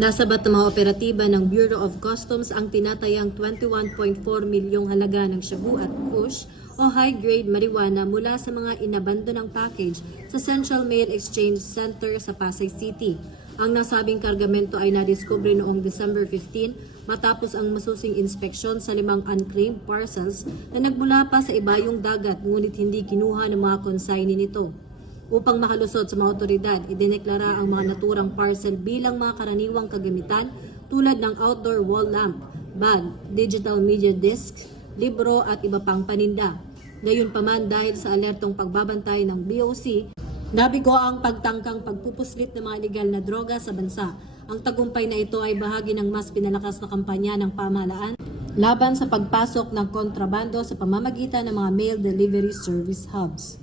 Nasabat ng mga operatiba ng Bureau of Customs ang tinatayang 21.4 milyong halaga ng shabu at kush o high-grade marijuana mula sa mga inabandonang package sa Central Mail Exchange Center sa Pasay City. Ang nasabing kargamento ay nadiskubre noong December 15 matapos ang masusing inspeksyon sa 5 unclaimed parcels na nagmula pa sa ibayong dagat ngunit hindi kinuha ng mga consignee nito. Upang makalusot sa mga otoridad, idineklara ang mga naturang parcel bilang mga karaniwang kagamitan tulad ng outdoor wall lamp, bag, digital media discs, libro at iba pang paninda. Gayunpaman dahil sa alertong pagbabantay ng BOC, nabigo ang pagtangkang pagpupuslit ng mga ilegal na droga sa bansa. Ang tagumpay na ito ay bahagi ng mas pinalakas na kampanya ng pamahalaan laban sa pagpasok ng kontrabando sa pamamagitan ng mga mail delivery service hubs.